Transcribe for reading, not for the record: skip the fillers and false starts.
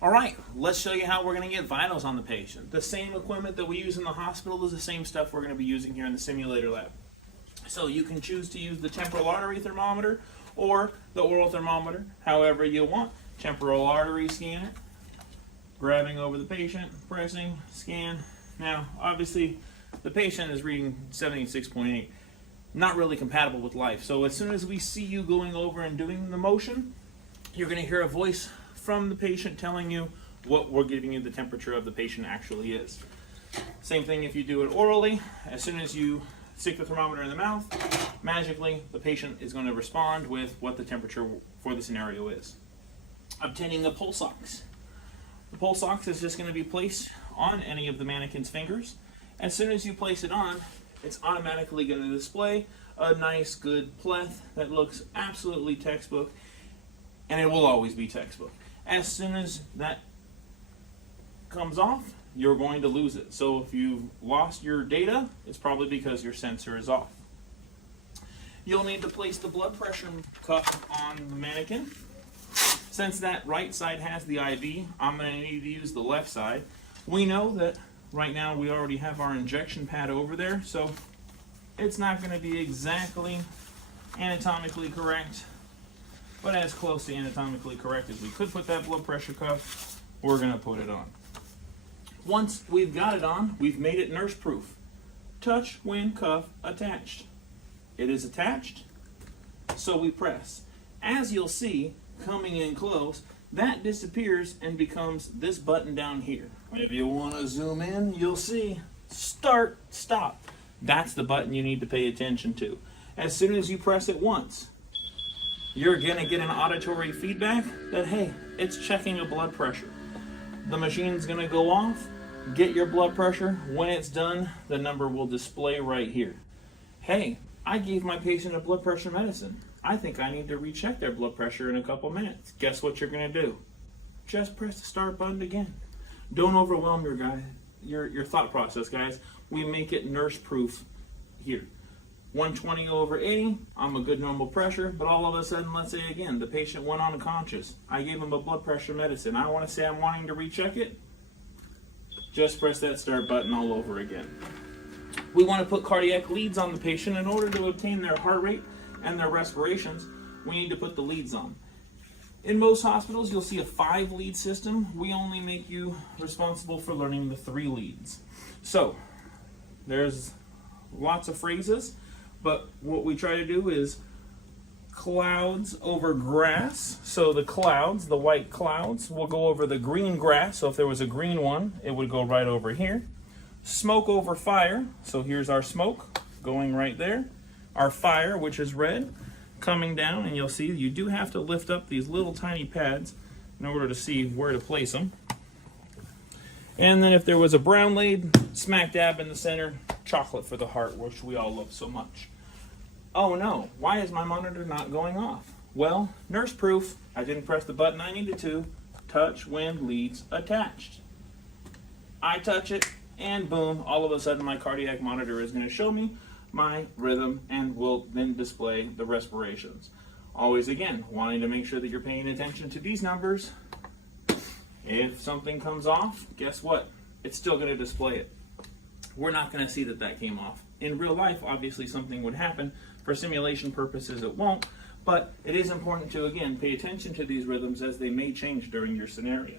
All right, let's show you how we're going to get vitals on the patient. The same equipment that we use in the hospital is the same stuff we're going to be using here in the simulator lab. So you can choose to use the temporal artery thermometer or the oral thermometer, however you want. Temporal artery scanner, grabbing over the patient, pressing, scan. Now, obviously, the patient is reading 76.8, not really compatible with life. So as soon as we see you going over and doing the motion, you're going to hear a voice from the patient telling you what we're giving you the temperature of the patient actually is. Same thing if you do it orally. As soon as you stick the thermometer in the mouth, magically the patient is going to respond with what the temperature for the scenario is. Obtaining a pulse ox. The pulse ox is just going to be placed on any of the mannequin's fingers. As soon as you place it on, it's automatically going to display a nice good pleth that looks absolutely textbook, and it will always be textbook. As soon as that comes off, you're going to lose it. So if you've lost your data, it's probably because your sensor is off. You'll need to place the blood pressure cuff on the mannequin. Since that right side has the IV, I'm going to need to use the left side. We know that right now we already have our injection pad over there, so it's not going to be exactly anatomically correct, but as close to anatomically correct as we could put that blood pressure cuff, we're going to put it on. Once we've got it on, we've made it nurse proof. Touch when cuff attached. It is attached, so we press. As you'll see, coming in close, that disappears and becomes this button down here. If you want to zoom in, you'll see start, stop. That's the button you need to pay attention to. As soon as you press it once, you're going to get an auditory feedback that, hey, it's checking a blood pressure. The machine's going to go off, get your blood pressure. When it's done, the number will display right here. Hey, I gave my patient a blood pressure medicine. I think I need to recheck their blood pressure in a couple minutes. Guess what you're going to do? Just press the start button again. Don't overwhelm your thought process, guys. We make it nurse proof here. 120/80, I'm a good normal pressure, but all of a sudden, let's say again, the patient went unconscious. I gave him a blood pressure medicine. I want to say I'm wanting to recheck it. Just press that start button all over again. We want to put cardiac leads on the patient. In order to obtain their heart rate and their respirations, we need to put the leads on. In most hospitals, you'll see a 5-lead system. We only make you responsible for learning the 3 leads. So, there's lots of phrases. But what we try to do is clouds over grass. So the clouds, the white clouds, will go over the green grass. So if there was a green one, it would go right over here. Smoke over fire. So here's our smoke going right there. Our fire, which is red, coming down. And you'll see you do have to lift up these little tiny pads in order to see where to place them. And then if there was a brown lead, smack dab in the center, chocolate for the heart, which we all love so much. Oh no, why is my monitor not going off? Well, nurse proof, I didn't press the button I needed to. Touch when leads attached. I touch it, and boom, all of a sudden my cardiac monitor is going to show me my rhythm and will then display the respirations. Always again, wanting to make sure that you're paying attention to these numbers. If something comes off, guess what? It's still going to display it. We're not going to see that that came off. In real life, obviously something would happen. For simulation purposes, it won't. But it is important to, again, pay attention to these rhythms as they may change during your scenario.